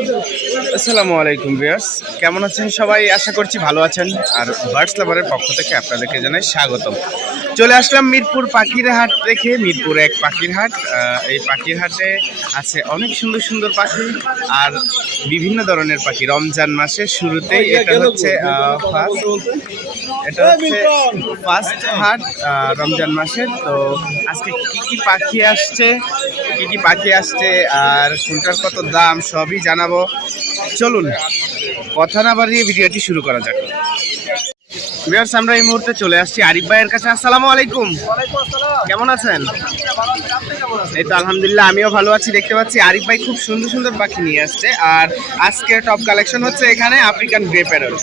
আসসালামু আলাইকুম ভিউয়ার্স, কেমন আছেন সবাই? আশা করছি ভালো আছেন। আর বার্ডস লাভারের পক্ষ থেকে আপনাদেরকে জানাই স্বাগতম। চলে আসলাম মিরপুর পাখির হাট দেখে। মিরপুর এক পাখির হাট। এই পাখির হাটে আছে অনেক সুন্দর সুন্দর পাখি আর বিভিন্ন ধরনের পাখি। রমজান মাসের শুরুতেই এটা হচ্ছে ফার্স্ট হাট রমজান মাসের। তো আজকে কি পাখি আসছে, কি পাখি আসছে আর কোনটার কত দাম সবই জানাবো। চলুন কথা না বাড়িয়ে ভিডিওটি শুরু করা যাক। ভিউয়ার্স, আমরা এই মুহূর্তে চলে আসছি আরিফ ভাইয়ের কাছে। আসসালামু আলাইকুম, কেমন আছেন? এই তো আলহামদুলিল্লাহ, আমিও ভালো আছি। দেখতে পাচ্ছি আরিফ ভাই খুব সুন্দর সুন্দর পাখি নিয়ে আসছে। আর আজকে টপ কালেকশন হচ্ছে এখানে আফ্রিকান গ্রে প্যারট।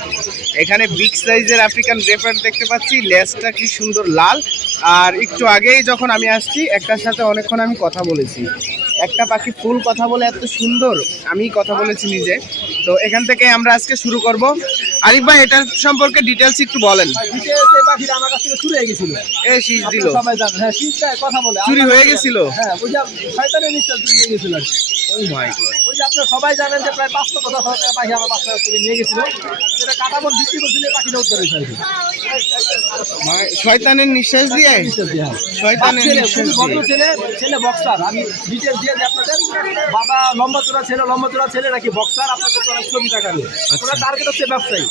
এখানে বিগ সাইজের আফ্রিকান গ্রে প্যারট দেখতে পাচ্ছি। লেজটা কি সুন্দর লাল। আর একটু আগেই যখন আমি আসছি একটার সাথে অনেকক্ষণ আমি কথা বলেছি। একটা পাখি ফুল কথা বলে এত সুন্দর, আমি কথা বলেছি নিজে। তো এখান থেকে আমরা আজকে শুরু করব। আরিফ ভাই, এটার সম্পর্কে ডিটেলস একটু বলেন। চুরি হয়ে গেছিল। সবাই জানেন যে প্রায় 500 টাকা পাখি আমার বাসা থেকে নিয়ে গেছিল। এটা কাটাবন বিক্রি করছিল, পাখিটা উদ্ধার হয়েছে। শয়তানের নিঃশ্বাস দিয়ে ছেলে বক্সার। আমি ডিটেলস দিয়ে আপনাদের বাবা লম্বা চূড়া ছেলে নাকি বক্সার, আপনাদের অনেক ছবি দেখাবে। ওনার টার্গেট হচ্ছে ব্যবসায়ী।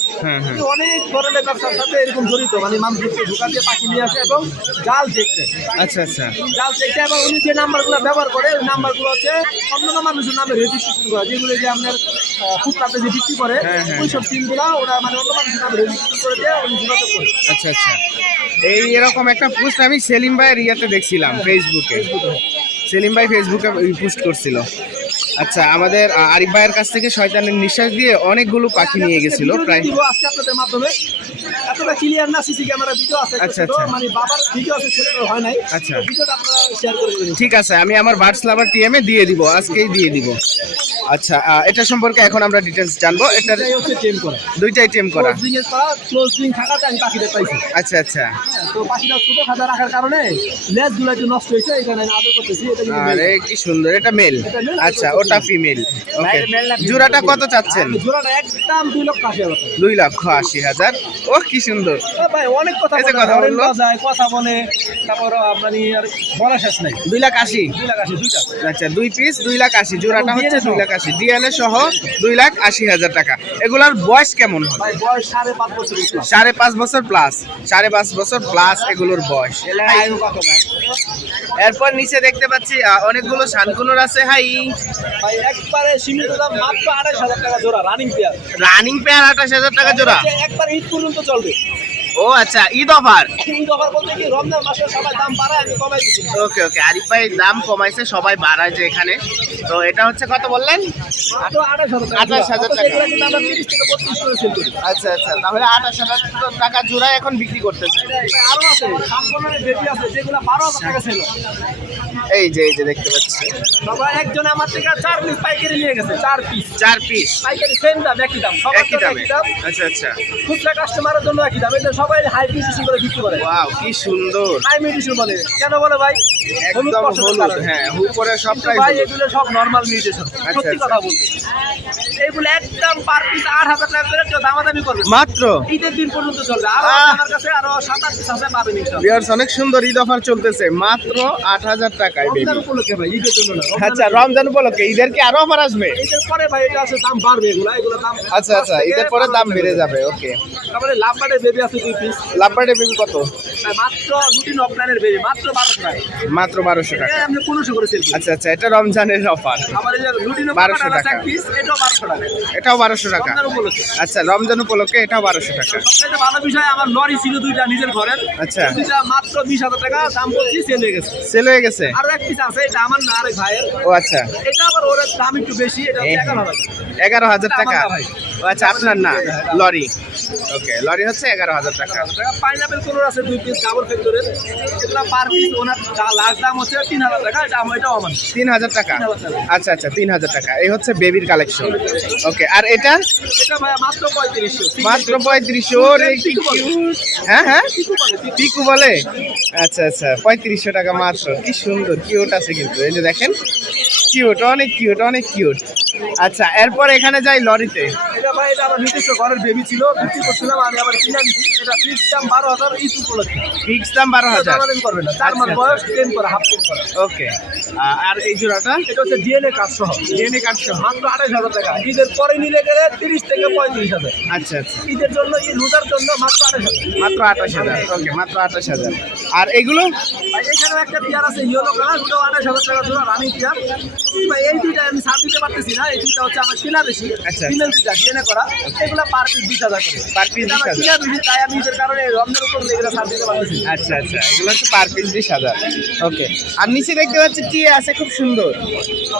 অনেক ধরনের ব্যবসার সাথে এরকম জড়িত, মানে মানুষকে ঢোকা দিয়ে পাখি নিয়ে আসে এবং জাল দেখতে। আচ্ছা আচ্ছা, জাল দেখতে। এবং উনি যে নাম্বারগুলো ব্যবহার করে ওই নাম্বারগুলো হচ্ছে অন্য মানুষের নামে রেজিস্ট্রেশন করা, যেগুলো যে আপনার ফুটপাতে যে বিক্রি করে ওই সব সিমগুলো ওরা মানে অন্য মানুষের নামে রেজিস্ট্রেশন করে দিয়ে উনি যোগাযোগ করে। আচ্ছা আচ্ছা, এরকম একটা পোস্ট আমি সেলিম ভাইয়ের ইয়াতে দেখছিলাম ফেসবুকে। সেলিম ভাই ফেসবুকে পোস্ট করছিল। আচ্ছা, আমাদের আরিফ ভাইয়ের কাছ থেকে শয়তানের নিঃশ্বাস দিয়ে অনেকগুলো পাখি নিয়ে গেছিল প্রায়। আজকে আপনাদের মাধ্যমে এতটা ক্লিয়ার না, সিসি ক্যামেরা ভিডিও আছে। আচ্ছা আচ্ছা, মানে বাবার ভিডিও আছে, ছেলেটার হয় নাই। আচ্ছা, ভিডিওটা আপনারা শেয়ার করে দিন। ঠিক আছে, আমি আমার বার্ডস লাভার টিএমে দিয়ে দিব, আজকেই দিয়ে দিব। আচ্ছা, এটা সম্পর্কে এখন আমরা ডিটেলস জানবো। এটা হচ্ছে টেম করা, দুইটাই টেম করা। ক্লোজিং থাকাতে আমি পাখিটা পাইছি। আচ্ছা আচ্ছা, তো পাখিটা ছোট খাঁচা রাখার কারণে লেজগুলো একটু নষ্ট হয়েছে, এখানে আমি আদর করতেছি। আরে কি সুন্দর, এটা মেল। আচ্ছা, ওটা ফিমেল। ওকে, জোড়াটা কত চাচ্ছেন? জোড়াটা একদম 2,80,000। 2,80,000। ও কি সুন্দর ভাই, অনেক কথা বলে, কথা বলে, তারপর আপনার আর বলা শেষ নাই। 2,80,000। 2,80,000 দুইটা। আচ্ছা, 2 পিস 2,80,000, জোড়াটা হচ্ছে 2,80,000, ডিএনএ সহ 2,80,000 টাকা। এগুলার বয়স কেমন হবে? ভাই বয়স 5.5 বছর। 5.5 বছর প্লাস, 5.5 বছর প্লাস এগুলোর বয়স। এরপর নিচে দেখতে পাচ্ছি অনেকগুলো শানকুনুর আছে। হাই ভাই, একবারে সীমিত দাম, মাত্র 28,000 টাকা জোড়া। রানিং পেয়ার 28,000 টাকা জোড়া। একবার ঈদ পর্যন্ত চলবে। ও আচ্ছা, ঈদ অফার। ঈদ অফার বলতে কি, রমজান মাসে সবাই দাম বাড়ায়, আমি কমাই দিচ্ছি। ওকে ওকে, আরিফ ভাই দাম কমাইছে, সবাই বাড়ায় যে এখানে। তো এটা হচ্ছে কত বললেন? 28,000 টাকা। কিন্তু আমরা 30 থেকে 32 করে সেল করি। আচ্ছা আচ্ছা, তাহলে 28,000 টাকা জোড়া এখন বিক্রি করতেছে। আরো আছে সম্পূর্ণের বেবি আছে, যেগুলো 12,000 টাকা সেল। এই যে দেখতে পাচ্ছি, বাবা একজন আমার থেকে 4 পিস পাইকারি নিয়ে গেছে। 4 পিস পাইকারি, সেম দাম, একই দাম, একই দাম। আচ্ছা আচ্ছা, খুচরা কাস্টমারের জন্য একই দাম। এটা সবাই হাই মিউটিশন করে বিক্রি করে। ওয়াও কি সুন্দর। হাই মিউটিশন বলে কেন বলে ভাই? একদম হলুদ। হ্যাঁ, উপরে সবটাই ভাই, এগুলো সব নরমাল মিউটিশন। সত্যি কথা বলতে, এগুলো একদম পার পিস 8,000 টাকা করে কেউ দামাদামি করবে। মাত্র ঈদের দিন পর্যন্ত চলবে। আর আমার কাছে আরো 7-8 পিস আছে, পাবেন ইনশাআল্লাহ। ভিউয়ার্স, অনেক সুন্দর ঈদ অফার চলতেছে মাত্র 8,000 টাকায় বেবি। রমজান উপলক্ষে ভাই, ঈদের জন্য না। আচ্ছা, রমজান উপলক্ষে। ঈদের কি আরো অফার আসবে? ঈদের পরে ভাই এটা আছে, দাম বাড়বে। এগুলো দাম। আচ্ছা আচ্ছা, ঈদের পরে দাম বেড়ে যাবে। ওকে, তারপরে লাভবার্ডের বেবি আছে 2 পিস। লাভবার্ডের বেবি কত? মাত্র রুটিন অফলাইনের বেবি মাত্র 1200 টাকা। মাত্র 1200 টাকা। আমি 1500 করে সেল করি। আচ্ছা আচ্ছা, এটা রমজানের অফার। আমার এই যে রুটিন 1200 টাকা পিস, এটাও 1200 টাকা। এটাও 1200 টাকা। রমজান উপলক্ষে। আচ্ছা, রমজান উপলক্ষে এটাও 1200 টাকা। সবচেয়ে ভালো বিষয়, আমার লরি ছিল 2টা নিজের ঘরের। আচ্ছা, দুইটা মাত্র 20,000 টাকা দাম বলছি, সেল হয়ে গেছে। সেল হয়ে গেছে। আর এক পিস আছে, এটা আমার না, আরেক ভাইয়ের। ও আচ্ছা, এটা আবার ওর দাম একটু বেশি, এটা 11,000। 11,000 টাকা। ভাই, ও আচ্ছা, আপনার না লরি। ওকে, লরি হচ্ছে 11,000 টাকা। পাইনাপেল কোনোর আছে 2 পিস ডাবল ফ্যাক্টরের। এগুলো পার পিস ওনার লাস্ট দাম হচ্ছে 3,000 টাকা। এটা এটাও আমার 3,000 টাকা। আচ্ছা আচ্ছা, 3,000 টাকা। এই হচ্ছে বেবির কালেকশন। ওকে, আর এটা ভাই মাত্র 3500। মাত্র 3500। ওরে কি কিউট। হ্যাঁ হ্যাঁ, টিকু বলে। আচ্ছা আচ্ছা, 3500 টাকা মাত্র। কি সুন্দর কিউট আছে কিন্তু, এই যে দেখেন, কিউট, অনেক কিউট, অনেক কিউট। আচ্ছা, এরপর এখানে যাই লরিতে। এটা ভাই এটা আমার নিজস্ব ঘরের বেবি ছিল, বিক্রি করছিলাম, আমি আবার কিনে নিছি। এটা ফিক্স দাম 12,000 ঈদ উপলক্ষে। ফিক্স দাম 12,000। দামাদামি করবে না, 4 মাস আচ্ছা, বয়স, 10 করে, হাফ 10 করে। ওকে। আর এই জোড়াটা এটা হচ্ছে ডিএনএ কার্ড সহ, ডিএনএ কার্ড সহ। মাত্র 28,000 টাকা। ঈদের পরে নিলে গেলে 30 থেকে 35,000। আচ্ছা আচ্ছা, ঈদের জন্য, ঈদ রোজার জন্য মাত্র 28,000। মাত্র 28,000। ওকে, মাত্র 28,000। আর এগুলো ভাই এখানেও একটা পেয়ার আছে ইয়েলো কালার, ওটাও 28,000 টাকা জোড়া, রানিং পেয়ার। ভাই এই দুইটা আমি ছাড় দিতে পারতেছি না, এই দুইটা হচ্ছে আমার কেনা বেশি। আচ্ছা। ফিমেল দুইটা ডিএনএ করা, এগুলো পার পিস 20,000 করে। পার পিস এটা আমার 20,000। কেনা বেশি, তাই আমি ঈদের কারণে রমজানের উপর এগুলো ছাড় দিতে পারতেছি না। আচ্ছা আচ্ছা, এগুলো হচ্ছে পার পিস 20,000। ওকে। আর নিচে দেখতে পাচ্ছি টিয়ে আছে, খুব সুন্দর।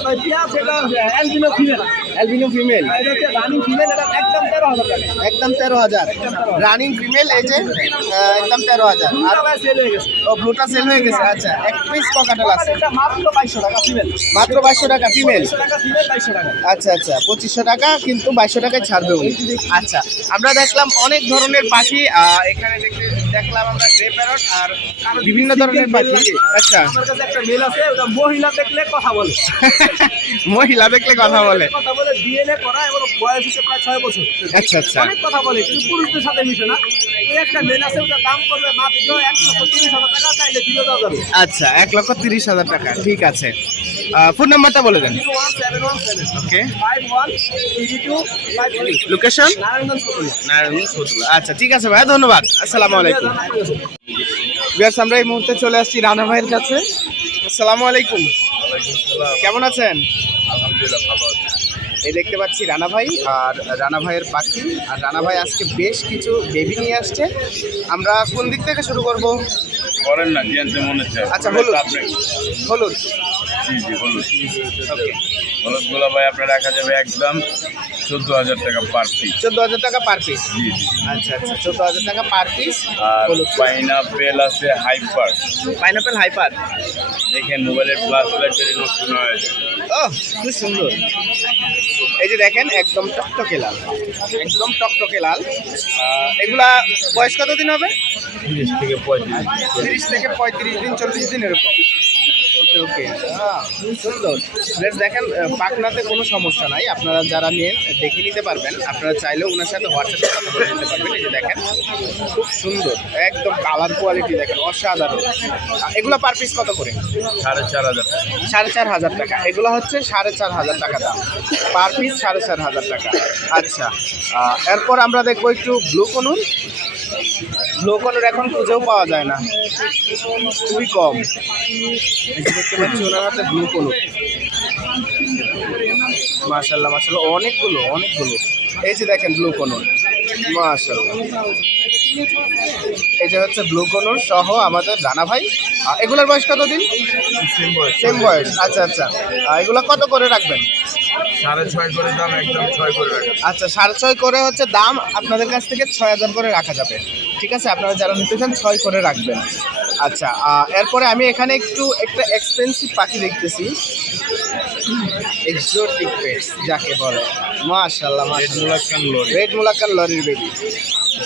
ভাই পেয়ার সেটা অ্যালবিনো ফিমেল, অ্যালবিনো ফিমেল, এটা হচ্ছে রানিং ফিমেল, এটা একদম 13,000 টাকা। একদম 13,000। রানিং ফিমেল, এই যে একদম 13,000। আর দুটো ভাই সেল হয়ে গেছে। ও, ব্লুটা সেল হয়ে গেছে। আচ্ছা, এক পিস ককাটেল আছে, এটা মাত্র 2200 টাকা ফিমেল। মাত্র 2200 টাকা ফিমেল। 2200 টাকা ফিমেল, 2200 টাকা। আচ্ছা আচ্ছা, 2500 টাকা, কিন্তু 2200 টাকায় ছাড়বে উনি। আচ্ছা, আমরা দেখলাম অনেক ধরনের পাখি। এখানে দেখলাম আমরা গ্রে প্যারট আর বিভিন্ন ধরনের পাখি। আচ্ছা, আমার কাছে একটা মেল আছে, ওটা মহিলা দেখলে কথা বলে। মহিলা দেখলে কথা বলে। কথা বলে, ডিএনএ করা, এবং বয়স হচ্ছে প্রায় 6 বছর। আচ্ছা আচ্ছা, অনেক কথা বলে, কিন্তু পুরুষদের সাথে মিশে না। ওই একটা মেল আছে, ওটা দাম করবে মাত্র 1,30,000 টাকা, চাইলে দিয়ে দেওয়া যাবে। আচ্ছা, 1,30,000 টাকা। ঠিক আছে, ফোন নাম্বারটা বলে দেন। 01717 ওকে। 513253। লোকেশন নারায়ণগঞ্জ ফতুল্লা। নারায়ণগঞ্জ ফতুল্লা। আচ্ছা, ঠিক আছে ভাই, ধন্যবাদ। আসসালামু আলাইকুম। বিয়ার্স, আমরা এই মুহূর্তে চলে আসছি রানা ভাইয়ের কাছে। আসসালামু আলাইকুম, কেমন আছেন? আলহামদুলিল্লাহ, ভালো আছে। এই দেখতে পাচ্ছি রানা ভাই আর রানা ভাইয়ের পাখি। আর রানা ভাই আজকে বেশ কিছু বেবি নিয়ে আসছে। আমরা কোন দিক থেকে শুরু করব? করেন না, জানতে মনে হচ্ছে। আচ্ছা, হলুদ। আপনি হলুদ। জি জি, হলুদ। ওকে, হলুদগুলো ভাই আপনার রাখা যাবে একদম 14,000 টাকা পার পিস। 14,000 টাকা পার পিস। জি জি। আচ্ছা আচ্ছা, 14,000 টাকা পার পিস। আর হলুদ। পাইনাপেল আছে হাইপার। Pineapple hyper. দেখেন মোবাইলের ফ্ল্যাশ লাইটের নষ্ট না হয়ে যায়। ও, খুব সুন্দর। এই যে দেখেন, একদম টকটকে লাল, একদম টকটকে লাল। এগুলা বয়স কতদিন হবে? 30 থেকে 35। 30 থেকে 35 দিন, 40 দিন এরকম। ওকে ওকে, খুব সুন্দর। বেশ, দেখেন পাখনাতে কোনো সমস্যা নাই। আপনারা যারা নেন দেখে নিতে পারবেন। আপনারা চাইলেও ওনার সাথে হোয়াটসঅ্যাপে কথা বলে নিতে পারবেন। এই যে দেখেন, খুব সুন্দর, একদম কালার কোয়ালিটি দেখেন অসাধারণ। এগুলো পার পিস কত করে? 4,500 টাকা। 4,500 টাকা। এগুলো হচ্ছে 4,500 টাকা দাম, পার পিস 4,500 টাকা। আচ্ছা, এরপর আমরা দেখবো একটু ব্লু কনুর। ব্লু কনুর এখন খুঁজেও পাওয়া যায় না, খুবই কম। এই যে দেখতে পাচ্ছি ওনার হাতে ব্লু কনুর। মাশাল্লাহ মাশাল্লাহ, অনেকগুলো অনেকগুলো। এই যে দেখেন ব্লু কনুর, মাশাল্লাহ। এই যে হচ্ছে ব্লু কনুর সহ আমাদের রানা ভাই। এগুলোর বয়স কতদিন? সেম বয়স। আচ্ছা আচ্ছা, এগুলো কত করে রাখবেন? 6.5 করে দাম, একদম 6 করে রাখা। আচ্ছা, 6.5 করে হচ্ছে দাম। আপনাদের কাছ থেকে 6,000 করে রাখা যাবে। ঠিক আছে, আপনারা যারা নিতে চান 6 করে রাখবেন। আচ্ছা, এরপরে আমি এখানে একটা এক্সপেন্সিভ পাখি দেখতেছি, এক্সোটিক পেটস যাকে বলে। মাশাআল্লাহ মাশাআল্লাহ, রেড মুলাক্কান লরির বেবি।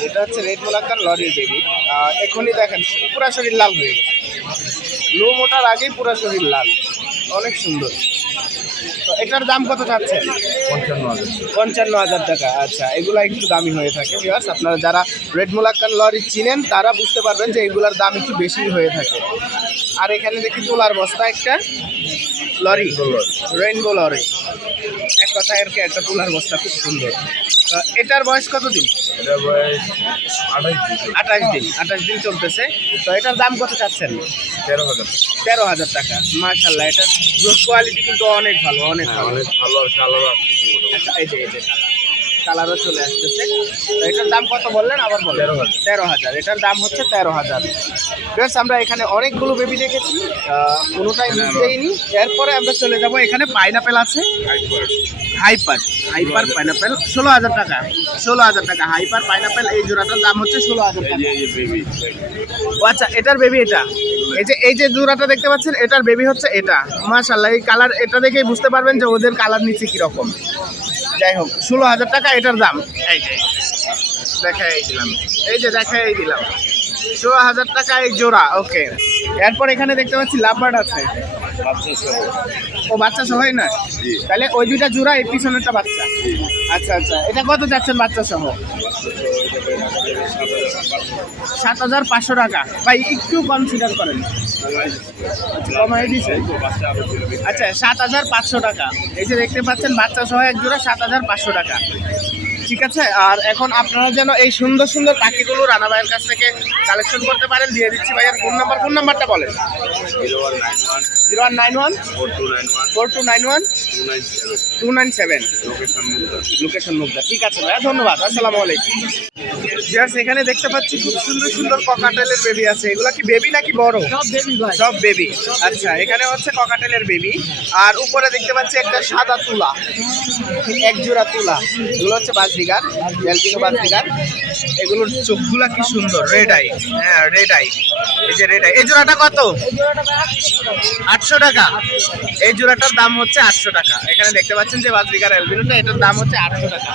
এটা হচ্ছে রেড মুলাক্কান লরির বেবি। এখনই দেখেন পুরা শরীর লাল হয়ে গেছে, লোম ওঠার আগেই পুরা শরীর লাল, অনেক সুন্দর। তো এটার দাম কত চাচ্ছেন? 55,000 টাকা। আচ্ছা, এগুলা একটু দামি হয়ে থাকে ভিউয়ার্স। আপনারা যারা রেড মুলাক্কান লরি চিনেন তারা বুঝতে পারবেন যে এগুলার দাম একটু বেশি হয়ে থাকে। আর এখানে দেখি তোলার বস্তা একটা লরি, রেইনবো লরি। এক কথায় আর কি, একটা তোলার বস্তা, খুব সুন্দর। এটার বয়স কতদিন? এটা বয়স 28 দিন। 28 দিন চলতেছে। তো এটার দাম কত চাচ্ছেন? 13,000। 13,000 টাকা। মাশাআল্লাহ, এটার গ্রোথ কোয়ালিটি কিন্তু অনেক ভালো, অনেক ভালো। অনেক ভালো, আর কালার আসছে। আচ্ছা, এই যে কালারও চলে আসতেছে। তো এটার দাম কত বললেন আবার বলেন? 13,000। এটার দাম হচ্ছে 13,000। বেশ, আমরা এখানে অনেকগুলো বেবি দেখেছি, কোনোটাই মিস দেয়নি। এরপরে আমরা চলে যাব, এখানে পাইনাপেল আছে, হাইপার হাইপার পাইনাপেল 16,000 টাকা। 16,000 টাকা হাইপার পাইনাপেল। এই জোড়াটার দাম হচ্ছে 16,000 টাকা। এই যে বেবি। ও আচ্ছা, এটার বেবি এটা। এই যে জোড়াটা দেখতে পাচ্ছেন, এটার বেবি হচ্ছে এটা। মাশাআল্লাহ, এই কালার, এটা দেখেই বুঝতে পারবেন যে ওদের কালার নিচে কিরকম। যাই হোক, 16,000 টাকা এটার দাম। এই যে দেখাই দিলাম, এই যে দেখাই দিলাম, 16,000 টাকা এই জোড়া। ওকে, এরপর এখানে দেখতে পাচ্ছি লাভবার্ড আছে। ও বাচ্চা সহই না? জি। তাহলে ওই দুইটা জোড়া, এই পিছনেরটা বাচ্চা। আচ্ছা আচ্ছা, এটা কত যাচ্ছেন বাচ্চা সহ? 7,500 টাকা। ভাই একটু কনসিডার করেন, কমাই দিছে। আচ্ছা 7,500 টাকা। এই যে দেখতে পাচ্ছেন বাচ্চা সহ এক জোড়া 7,500 টাকা। ঠিক আছে। আর এখন আপনারা যেন এই সুন্দর সুন্দর পাখিগুলো রানা ভাইয়ের কাছ থেকে কালেকশন করতে পারেন, দিয়ে দিচ্ছি ভাইয়ের ফোন নাম্বারটা বলেন। 0191 4291 297, লোকেশন মুগদা। ঠিক আছে ভাইয়া, ধন্যবাদ, আসসালামু আলাইকুম। জাস্ট এখানে দেখতে পাচ্ছি খুব সুন্দর সুন্দর ককাটেলের বেবি আছে। এগুলা কি বেবি নাকি বড়? সব বেবি ভাই। সব বেবি। আচ্ছা, এখানে হচ্ছে ককাটেলের বেবি। আর উপরে দেখতে পাচ্ছি একটা সাদা তুলা, এক জোড়া তুলা। এগুলো হচ্ছে বাজরিগার, অ্যালবিনো বাজরিগার। এগুলোর চোখগুলা কি সুন্দর, রেড আই। হ্যাঁ রেড আই, এই যে রেড আই। এই জোড়াটা কত? 800 টাকা। এই জোড়াটার দাম হচ্ছে 800 টাকা। এখানে দেখতে পাচ্ছেন যে বাজরিগার অ্যালবিনোটা, এটার দাম হচ্ছে 800 টাকা।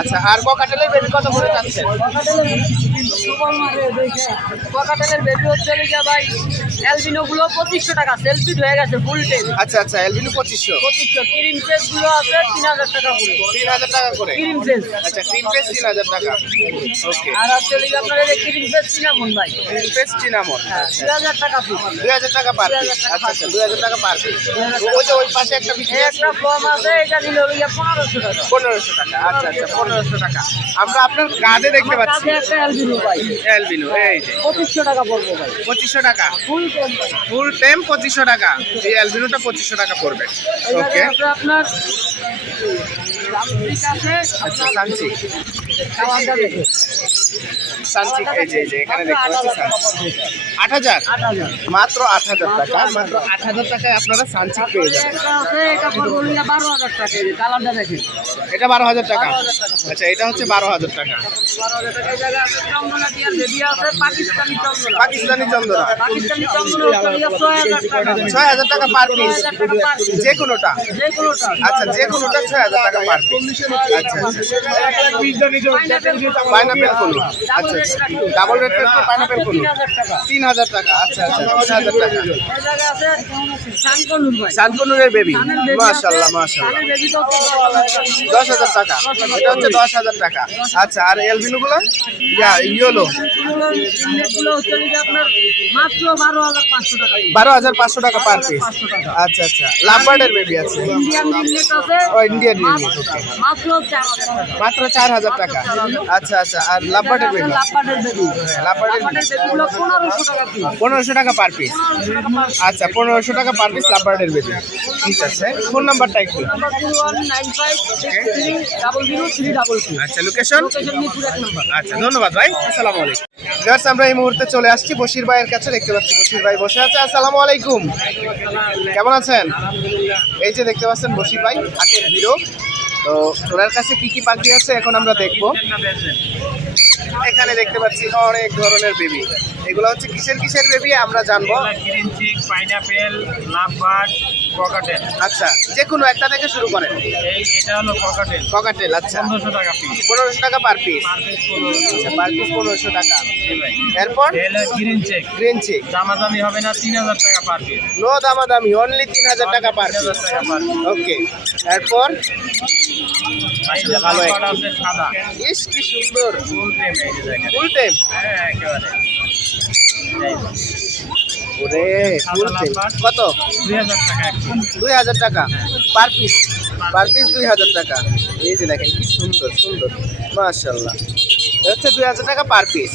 আচ্ছা, আর ককাটেলের বেবি কত করে যাচ্ছে? ককাটেলের বেবি হচ্ছে ভাই অ্যালবিনো গুলো 2500 টাকা, সেলফিট হয়ে গেছে ফুল টেম। আচ্ছা আচ্ছা, অ্যালবিনো 2500। 2500। ক্রিম ফেস গুলো আছে 3000 টাকা করে। 3000 টাকা করে ক্রিম ফেস। আচ্ছা, ক্রিম পেস্ট 3000 টাকা। ওকে। আর হচ্ছে আপনার এই ক্রিম ফেস সিনামন ভাই, ক্রিম পেস্ট চিনামন। হ্যাঁ 2000 টাকা পিস। 2000 টাকা পার পিস। আচ্ছা আচ্ছা, 2000 টাকা পার পিস। ওই যে ওই পাশে একটা বিক্রি আছে, একটা ফর্ম আছে, এটা দিলে হলো 1500 টাকা। 1500 টাকা। আচ্ছা আচ্ছা, 1500 টাকা। আমরা আপনার কার্ডে দেখতে আমার পাচ্ছি কাছে একটা অ্যালবিনো ভাই অ্যালবিনো, এই যে 2500 টাকা পড়বে ভাই, 2500 টাকা। ফুল টেম ভাই। ফুল টাইম 2500 টাকা। এই অ্যালবিনোটা 2500 টাকা পড়বে। ওকে। আপনার জামসিক আছে, আচ্ছা, সানচিক। খাওয়াটা দেখে সানচিক, এই যে এখানে দেখতে পাচ্ছি সানচিক। 8000, 8000। মাত্র 8000 টাকা। মাত্র 8000 টাকায় আপনারা সানচিক পেয়ে যাবেন। একটা আছে, এটা পড়বে 12000 টাকা। এই যে কালারটা দেখেন, এটা 12,000 টাকা। 12,000 টাকা। আচ্ছা, এটা হচ্ছে 12,000 টাকা। 12,000 টাকা। এই জায়গায় আছে চন্দনা টিয়ার বেবি আছে, পাকিস্তানি চন্দনা। পাকিস্তানি চন্দনা পাকিস্তানি চন্দনা হচ্ছে 6000 টাকা। 6000 টাকা পার পিস। 6000 টাকা পার পিস। যে কোনোটা? যে কোনোটা। আচ্ছা, যে কোনোটা 6000 টাকা পার পিস। আচ্ছা পাইনাপেল কোন? আচ্ছা আচ্ছা, ডাবল রেড পেপার পাইনাপেল কোন? 3000 টাকা। 3000 টাকা। আচ্ছা আচ্ছা, 3000 টাকা। এই জায়গায় আছে শানকনুর ভাই। শানকনুরের বেবি, শানের baby মাশাআল্লাহ আছে, মাশাআল্লাহ। শানের baby তো 10,000 টাকা। 10,000 টাকা। এটা হচ্ছে 10,000 টাকা। আচ্ছা, আর এলবিনো গুলো? ইয়েলো ইনলেটগুলো হচ্ছে যে আপনার মাত্র 12,500 টাকা। 12,500 টাকা পার পিস। 500 টাকা। আচ্ছা আচ্ছা, লাভবার্ডের বেবি আছে। ইন্ডিয়ান ইনলেট আছে ও ইন্ডিয়ান ইউনিট, ওকে। মাত্র 4000 টাকা। মাত্র 4000 টাকা। আচ্ছা আচ্ছা, আর লাভবার্ডের বেবি? লাভবার্ডের বেবি। লাভবার্ডের বেবিগুলো 1500 টাকা পিস। 1500 টাকা পার পিস। 1500 টাকা পার পিস। আচ্ছা, 1500 টাকা পার পিস লাভবার্ডের বেবি। ঠিক আছে, ফোন নাম্বারটা একটু। নাম্বার 01956300322। আচ্ছা, লোকেশন? লোকেশন মিরপুর 1 নম্বর। আচ্ছা, ধন্যবাদ ভাই, আসসালামু আলাইকুম। ভিউয়ার্স, আমরা এই মুহূর্তে চলে আসছি বশির ভাইয়ের কাছে। দেখতে পাচ্ছি বশির ভাই বসে আছে। আসসালামু আলাইকুম, কেমন আছেন? এই যে দেখতে পাচ্ছেন বশির ভাই হাতের হিরো। তো ওনার কাছে কি কি পাখি আছে এখন আমরা দেখবো। এখানে দেখতে পাচ্ছি অনেক ধরনের বেবি। এগুলো হচ্ছে কিসের বেবি আমরা জানবো। Green cheek, pineapple, lovebird, cockatiel. আচ্ছা, যে কোনো একটা থেকে শুরু করেন। এটা হলো ককাটেল, ককাটেল, আচ্ছা 1500 টাকা পিস। 1500 টাকা পার পিস। Per piece 1500। আচ্ছা, পার পিস 1500 টাকা। জি ভাই। এরপর এলো গ্রিন চেক, গ্রিন চিক, দামাদামি হবে না, 3000 টাকা পার পিস। নো দামাদামি, অনলি 3000 টাকা পার পিস। 3000 টাকা পার পিস। ওকে। এরপর ভাই ভালো লাভবার্ড আছে সাদা, ইস কি সুন্দর, ফুল টেম, এই যে দেখেন। Full time. হ্যাঁ একেবারে। এই ওরে ফুল টাইম। কত? 2000 টাকা এক পিস। 2000 টাকা পার পিস। পার পিস 2000 টাকা। এই যে দেখেন কি সুন্দর সুন্দর, মাশাআল্লাহ। এটা হচ্ছে 2000 টাকা পার পিস।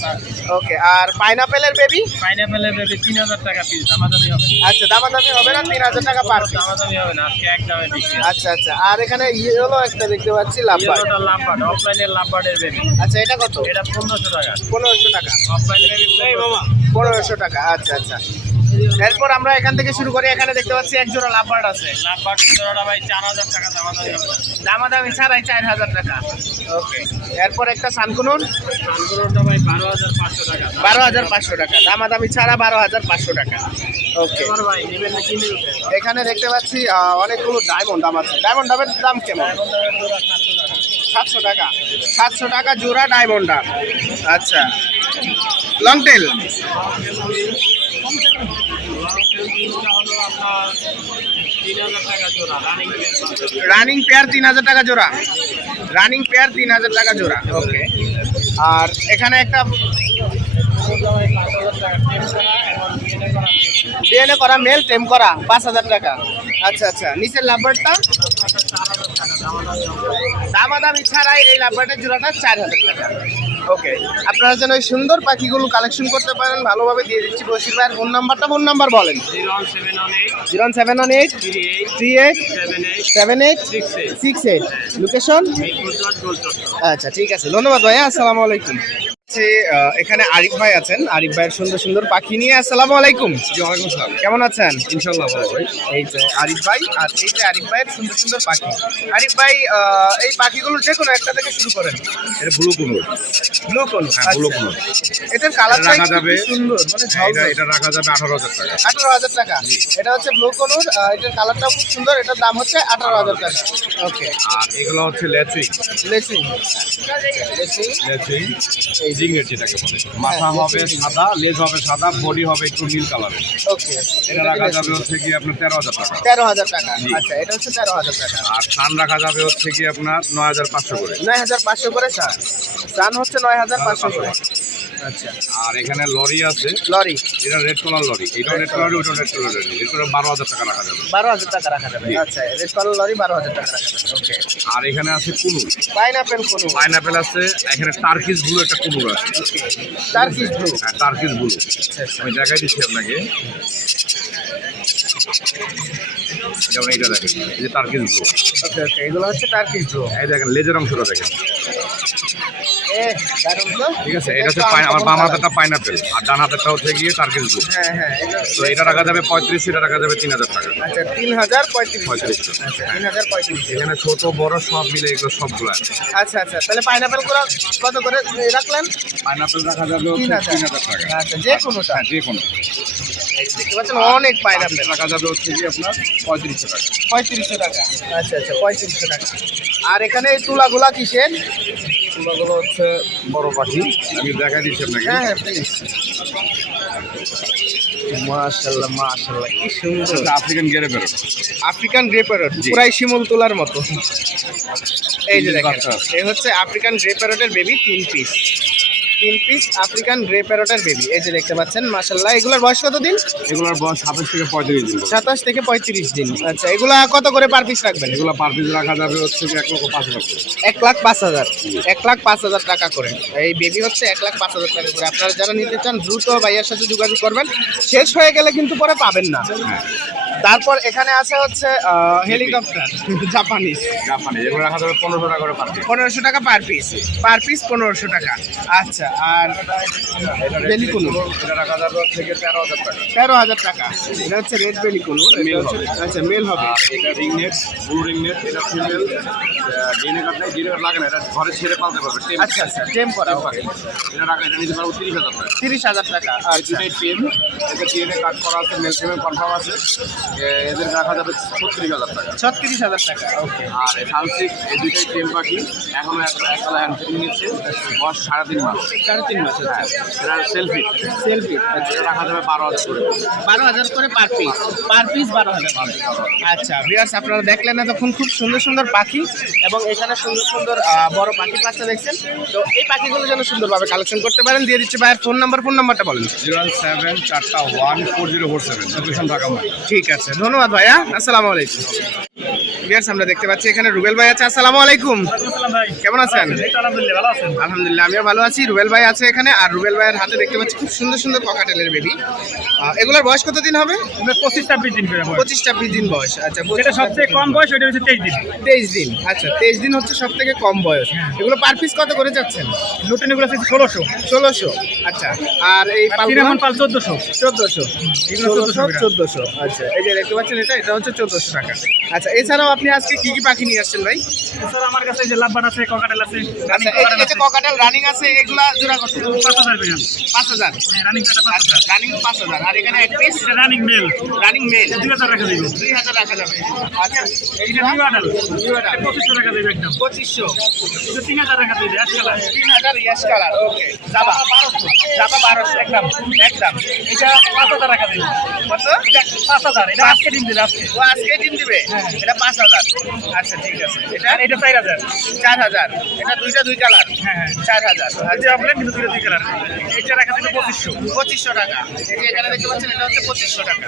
ওকে। আর পাইনাপেলের বেবি? পাইনাপেলের বেবি 3000 টাকা পিস, দামাদামি হবে না। আচ্ছা, দামাদামি হবে না, 3000 টাকা পার পিস। দামাদামি হবে না, আজকে এক দামে বিক্রি। আচ্ছা আচ্ছা, আর এখানে ইয়েলো একটা দেখতে পাচ্ছি, লাভবার্ড। ইয়েলোটা লাভবার্ড, অফলাইনের লাভবার্ডের বেবি। আচ্ছা, এটা কত? এটা 1500 টাকা। 1500 টাকা। অফলাইন বেবি 1500 টাকা। আচ্ছা আচ্ছা, এরপর আমরা এখান থেকে শুরু করি। এখানে দেখতে পাচ্ছি এক জোড়া লাভবার্ড আছে। লাভবার্ড জোড়াটা ভাই 4000 টাকা, দামাদামি হবে না। দামাদামি ছাড়াই 4000 টাকা। ওকে। এরপর একটা সানকুনুর, কানগুলোটা ভাই 12500 টাকা। 12500 টাকা, দামাদামি ছাড়া 12500 টাকা। ওকে। এবার ভাই নেবেন না কিনে নেবেন। এখানে দেখতে পাচ্ছি অনেকগুলো ডায়মন্ড দাম আছে। ডায়মন্ড ডাবের দাম কেমন? এখন দামের জোড়া 700 টাকা। 700 টাকা। 700 টাকা জোড়া ডায়মন্ড ডাব। আচ্ছা, লং টেল? লং টেলটা হলো আপনার রানিং পেয়ার 3000 টাকা জোড়া। রানিং পেয়ার 3000 টাকা জোড়া। ওকে। আর এখানে একটা ডিএনএ করা মেল টেম করা 5000 টাকা। আচ্ছা আচ্ছা, নিচের লাভবারটা দামাদামি ছাড়াই এই লাভবারের জোড়াটা 4000 টাকা। ওকে, আপনারা যেন এই সুন্দর পাখিগুলো কালেকশন করতে পারেন ভালোভাবে দিয়ে দিচ্ছি। বশির ভাইয়ের ফোন নাম্বার বলেন। 0718 38 78 68। লোকেশন? আচ্ছা ঠিক আছে, ধন্যবাদ ভাইয়া, আসসালামু আলাইকুম। এখানে আরিফ ভাই আছেন, আরিফ ভাইয়ের সুন্দর সুন্দর পাখি নিয়ে। আসসালামু আলাইকুম। ওয়ালাইকুম আসসালাম। কেমন আছেন? ইনশাআল্লাহ ভালো ভাই। এই যে আরিফ ভাই, আর এই যে আরিফ ভাইয়ের সুন্দর সুন্দর পাখি। আরিফ ভাই, এই পাখিগুলো যে কোনো একটা থেকে শুরু করেন। এটা ব্লু কুনুর। ব্লু কোন? ব্লু কুনুর। এটার কালারটা রাখা যাবে সুন্দর, মানে এটা রাখা যাবে 18000 টাকা। 18000 টাকা। এটা হচ্ছে ব্লু কোনুর, এটার কালারটাও খুব সুন্দর, এটার দাম হচ্ছে 18000 টাকা। ওকে। আর এগুলো হচ্ছে লেচুই। লেসিং লেচুই এই জিঙ্গের যেটাকে বলে। মাথা হবে সাদা, লেজ হবে সাদা, বডি হবে একটু নীল কালারের। ওকে। এটা রাখা যাবে হচ্ছে কি আপনার 13000 টাকা। 13000 টাকা। জি। আচ্ছা, এটা হচ্ছে 13000 টাকা। আর সান রাখা যাবে হচ্ছে কি আপনার 9500 করে। 9500 করে সান। সান হচ্ছে 9500 করে। আচ্ছা। আর এখানে লরি আছে, লরি এটা রেড কালার লরি, এটা রেড কালার, ওটা রেড কালার লরি। এটা 12000 টাকা রাখা যাবে। 12000 টাকা রাখা যাবে। জি। আচ্ছা, রেড কালার লরি 12000 টাকা রাখা যাবে। ওকে। আর এখানে আছে কুনুর, পাইনাপেল কোন? পাইনাপেল আছে, এখানে টার্কিশ ব্লু একটা কুনুর আছে। ওকে। Turkish blue. হ্যাঁ, টার্কিশ ব্লু। আচ্ছা আচ্ছা। আমি দেখাই দিচ্ছি আপনাকে, যেমন এইটা দেখেন, এই যে টার্কিশ ব্লু। ওকে ওকে, এগুলো হচ্ছে টার্কিশ ব্লু। এই দেখেন লেজের অংশটা দেখেন, দারুণ তো। ঠিক আছে। এটা হচ্ছে আমার বাম হাতেরটা পাইনাপেল, আর ডান হাতেরটা হচ্ছে গিয়ে টার্কিশ ব্লু। হ্যাঁ হ্যাঁ, তো এটা রাখা যাবে 3500, এটা রাখা যাবে 3000 টাকা। আচ্ছা 3035। 3500। আচ্ছা 3035। এখানে ছোট বড় সব মিলে এগুলো সবগুলো আছে। আচ্ছা আচ্ছা, তাহলে পাইনাপেল গুলো কত করে রাখলেন? পাইনাপেল রাখা যাবে 3000 টাকা। আচ্ছা, যে কোনোটা? হ্যাঁ, যে কোনো। দেখতে পাচ্ছেন অনেক পাইনাপেল। রাখা যাবে হচ্ছে কি আপনার 3500 টাকা। 3500 টাকা। আচ্ছা আচ্ছা, 3500 টাকা। আর এখানে এই তুলাগুলা কিসের? এগুলো হচ্ছে বড় পাখি, আমি দেখাই দিচ্ছি আপনাকে। হ্যাঁ হ্যাঁ, প্লিজ। মাশাআল্লাহ মাশাআল্লাহ, কি সুন্দর। আফ্রিকান গেরে বেরো। আফ্রিকান গ্রে প্যারট, জি। পুরাই শিমুল তোলার মতো। এই যে দেখেন, বাচ্চা। এই হচ্ছে আফ্রিকান গ্রে প্যারটের বেবি, 3 পিস আফ্রিকান গ্রে প্যারটের বেবি। এই যে দেখতে পাচ্ছেন, মাশাআল্লাহ। এগুলোর বয়স কত দিন? এগুলোর বয়স 27 থেকে 35 দিন। 27 থেকে 35 দিন। আচ্ছা, এগুলা কত করে পার পিস রাখবেন? এগুলো পার পিস রাখা যাবে হচ্ছে কি 1,05,000 করে। 1,05,000। 1,05,000 টাকা করে। এই বেবি হচ্ছে 1,05,000 টাকা করে। আপনারা যারা নিতে চান দ্রুত ভাইয়ার সাথে যোগাযোগ করবেন, শেষ হয়ে গেলে কিন্তু পরে পাবেন না। হ্যাঁ, তারপর এখানে আছে হচ্ছে হেলিকপ্টার, জাপানিজ। জাপানি এগুলো রাখা যাবে 1500 টাকা করে পার পিস। 1500 টাকা পার পিস। 1500 টাকা। আচ্ছা, আর বেলি কুনুর? এটা রাখা যাবে হচ্ছে কি 13000 টাকা। 13000 টাকা। এটা হচ্ছে রেড বেলি কুনুর। মেল হবে। আচ্ছা, মেল হবে। আর এটা রিংনেট, ব্লু রিংনেট, এটা ফিমেল। ডিএনএ কার্ড নেই, ডিএনএ কার্ড লাগে না, এটা ঘরে ছেড়ে পালতে পারবে। আচ্ছা আচ্ছা, টেম করা হবে। এটা রাখা, এটা নিতে পারবো 30,000 টাকা। 30,000 টাকা। আর আচ্ছা দুটাই টেম, এটা ডিএনএ কার্ড করা আছে, মেল ফিমেল কনফার্ম আছে। এদের রাখা যাবে 36,000 টাকা। 36,000 টাকা। ওকে। আর হালসিক, এই দুইটাই টেম পাখি, এখনো একলা হ্যান্ড ফিটিং নিচ্ছে, বয়স 3.5 মাস। 3.5 মাস। হ্যাঁ, এটা সেলফি, সেলফি। এটা রাখা যাবে 12,000 করে। 12,000 করে পার পিস। 12,000 করে। আচ্ছা ভিউয়ার্স, আপনারা দেখলেন এতক্ষণ খুব সুন্দর সুন্দর পাখি, এবং এখানে সুন্দর সুন্দর বড় পাখির বাচ্চা দেখছেন। তো এই পাখিগুলো যেন সুন্দরভাবে কালেকশন করতে পারেন, দিয়ে দিচ্ছি ভাইয়ের ফোন নাম্বারটা বলেন। 074414047, লোকেশন ঢাকা। ঠিক আছে, ধন্যবাদ ভাইয়া, আসসালামু আলাইকুম। ভিউয়ার্স, আমরা দেখতে পাচ্ছি এখানে রুবেল ভাই আছে। আসসালামু আলাইকুম, কেমন আছেন? আলহামদুলিল্লাহ, আমিও ভালো আছি। রুবেল ভাই আছে এখানে, আর রুবেল ভাইয়ের হাতে দেখতে পাচ্ছি খুব সুন্দর সুন্দর ককাটেলের বেবি। এগুলোর বয়স কত দিন হবে? 25-26 দিন করে বয়স। 25-26 দিন বয়স। আচ্ছা, যেটা সবচেয়ে কম বয়স ওইটা হচ্ছে 23 দিন। 23 দিন। আচ্ছা, 23 দিন হচ্ছে সব থেকে কম বয়স। এগুলো পার পিস কত করে যাচ্ছেন? লুটিনগুলো হচ্ছে 1600। 1600। আচ্ছা, আর এই সিনামন পাল 1400। 1400। এগুলো 1400 1400। আচ্ছা, এই যে দেখতে পাচ্ছেন, এটা হচ্ছে 1400 টাকা। আচ্ছা, এছাড়াও আপনি আজকে কি কি পাখি নিয়ে আসছেন ভাই? স্যার আমার কাছে যে লাভবান আছে, ককাটেল আছে, আচ্ছা, এই যে ককাটেল রানিং আছে, এগুলা জোড়া কত? 5000 টাকা। 5000। হ্যাঁ, রানিং কাটা 5000। রানিং 5000, আর এখানে এক পিস এটা রানিং মেল, রানিং মেল 2000 টাকা দিব। 2000 রাখা যাবে। আচ্ছা, এটা নিউ আডাল, 2500 টাকা দিব একদম। 2500। এটা 3000 টাকা দিব আজকাল। 3000 ইয়াস কালার। ওকে, জাবা 1200 একদম একদম। এটা 5000 টাকা দিব। কত? এটা 5000, এটা আজকে দিন দিবে আজকে। ও আজকে ডিম দিবে? এটা 5000। আচ্ছা ঠিক আছে। এটা আর এটা 4000। 4000। এটা দুইটা দুই কালার। হ্যাঁ হ্যাঁ, 4000। এটা আপনার কিন্তু দুটো দুই কালার। এটা রাখা দিলে 2500। 2500 টাকা। এই যে এখানে দেখতে পাচ্ছেন, এটা হচ্ছে 2500 টাকা।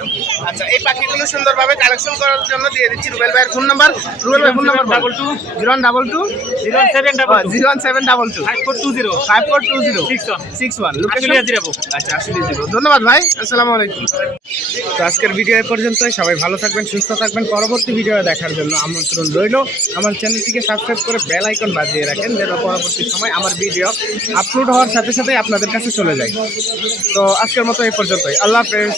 আচ্ছা, এই পাখিগুলো সুন্দরভাবে কালেকশন করার জন্য দিয়ে দিচ্ছি রুবেল ভাইয়ের ফোন নাম্বার। রুবেল ভাই phone number 22 0122 0722 01722 5420 5420 61 location Ashulia Zirabo. আচ্ছা, আসলে দিব। ধন্যবাদ ভাই, আসসালামু আলাইকুম। তো আজকের ভিডিও এ পর্যন্তই। সবাই ভালো থাকবেন, সুস্থ থাকবেন। পরবর্তী ভিডিও দেখার জন্য আমন্ত্রণ রইল। আমার চ্যানেলটিকে সাবস্ক্রাইব করে বেল আইকন বাজিয়ে রাখেন, যেন পরবর্তী সময় আমার ভিডিও আপলোড হওয়ার সাথে সাথে আপনাদের কাছে চলে যায়। তো আজকের মতো এই পর্যন্তই। আল্লাহ হাফেজ।